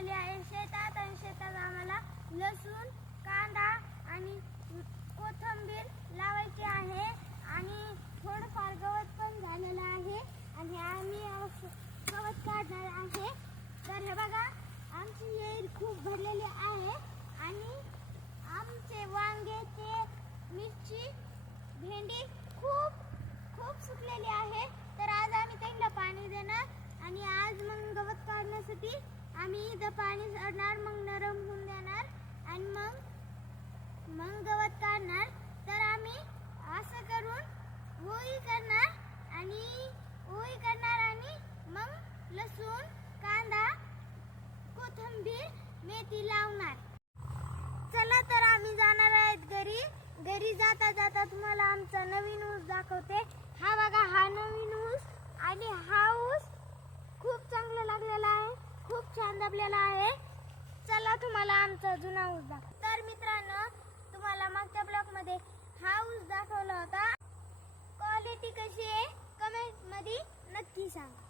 आलेली आहे शेतात आणि शेतात आम्हाला लसूण, कांदा आणि कोथिंबीर लावायची आहे आणि थोडंफार गवत पण झालेलं आहे आणि आम्ही गवत काढणार आहे. तर हे बघा आमची विहीर खूप भरलेली आहे आणि आमचे वांग्याचे, मिरची, भेंडी खूप खूप सुकलेली आहे. तर आज आम्ही त्यांना पाणी देणार आणि आज मग गवत काढण्यासाठी आम्ही इथं पाणी सोडणार, मग नरम होऊन देणार आणि मग गवत काढणार. तर आम्ही असं करून ओळी करणार आणि मग लसूण, कांदा, कोथिंबीर, मेथी लावणार. चला तर आम्ही जाणार आहेत घरी. घरी जाता जाता तुम्हाला आमचा नवीन ऊस दाखवते. हा बघा, हा नवीन ऊस आणि हा ऊस खूप चांगला लागलेला आहे, खूप छान दाबलेला आहे. चला तुम्हाला आमचा जुना ऊस दाखव. तर मित्रांनो, तुम्हाला मागच्या ब्लॉग मध्ये हा ऊस दाखवला होता. क्वालिटी कशी आहे कमेंट मध्ये नक्की सांगा.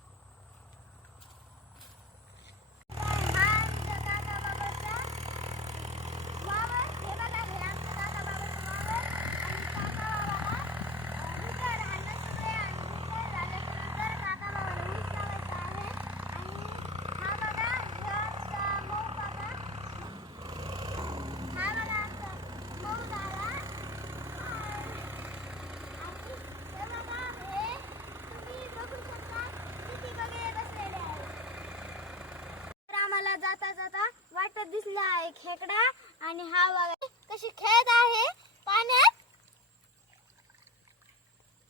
जाता जाता वाटत दिसला आहे खेकडा आणि हा बघा कशी खेळत आहे पाण्यात.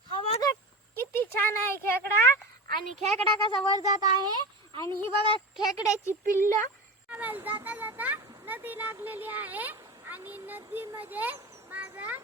हा बघा किती छान आहे खेकडा आणि खेकडा कसा वर जात आहे आणि ही बघा खेकड्याची पिल्ल. जाता जाता नदी लागलेली आहे आणि नदीमध्ये माझा